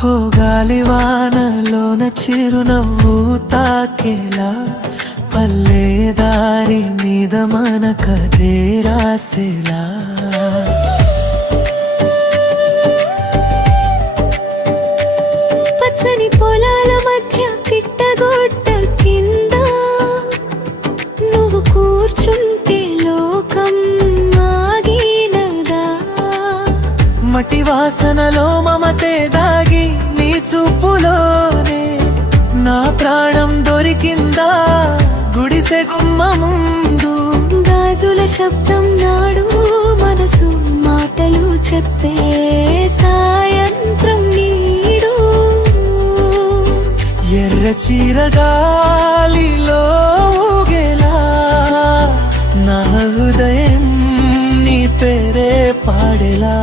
హో గాలివానలోన చిరునవ్వు తాకేలా పల్లె దారి మీద మన కథే రాసేలా పచ్చని పొలాల మధ్య పిట్టగొట్ట కింద నువ్వు కూర్చుంటే లోకం ఆగినదా. మట్టి వాసనలో మమతే దాగి నీ చూపులోనే నా ప్రాణం దొరికిందా. గుడిసె గుమ్మ ముందు గాజుల శబ్దం నాడు మనసు మాటలు చెప్పే సాయంత్రం నీడు. ఎర్ర చీరగాలిలో ఊగేలా నా హృదయం నీ పేరే పాడేలా.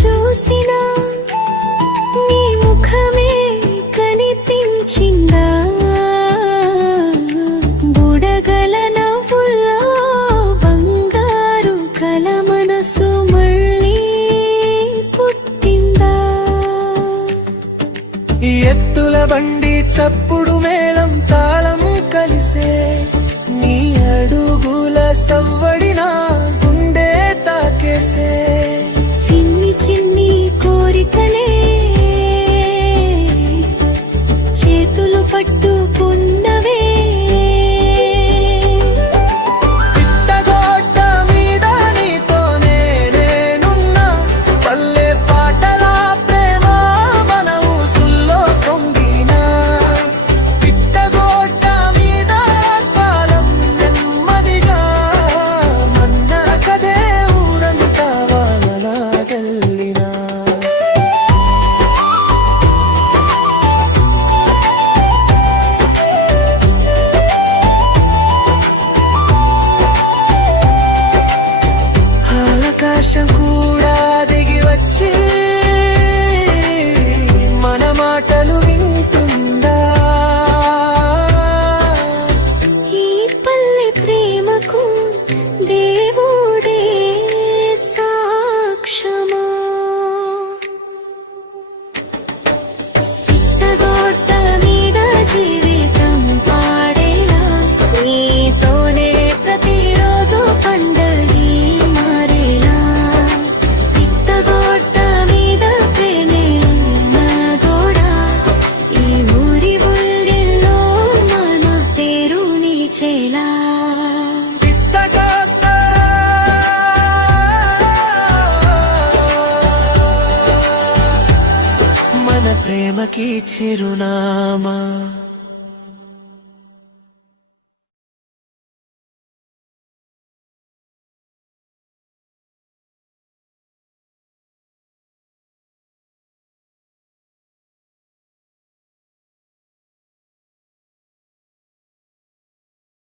చూసినా నీ ముఖమే కనిపించిందా. బుడగల నవ్వుల్లో బంగారు కల మనసు మళ్ళీ పుట్టిందా. ఎత్తుల బండి చప్పుడు మేళం తాళం కలిసే నీ అడుగుల సవ్వడిన గుండె తాకేసే. చిన్ని చిన్ని కోరికలే చేతులు పట్టుకున్నవే. పిట్టగోడ మీద నీతోనే నేనున్నా పల్లె పాటల ప్రేమ మన ఊసుల్లో పొంగినా. పిట్టగోడ మీద కాలం నెమ్మదిగా మన్న కదే ఊరంతా వానలా జల్లినా. ఆకాశం కూడా దిగి వచ్చి మన మాటలు వింటుందా. ఈ పల్లె ప్రేమకు దేవుడే సాక్షమా. పిట్టగోడ మీద జీవితం పాడేలా నీతోనే ప్రతిరోజు పండగి మారేలా. పిట్టగోడ మీద ప్రేమే నా గోడ ఈ ఊరి ఊరిలో మన పేరు నిలిచేలా. మన ప్రేమకి చిరునామా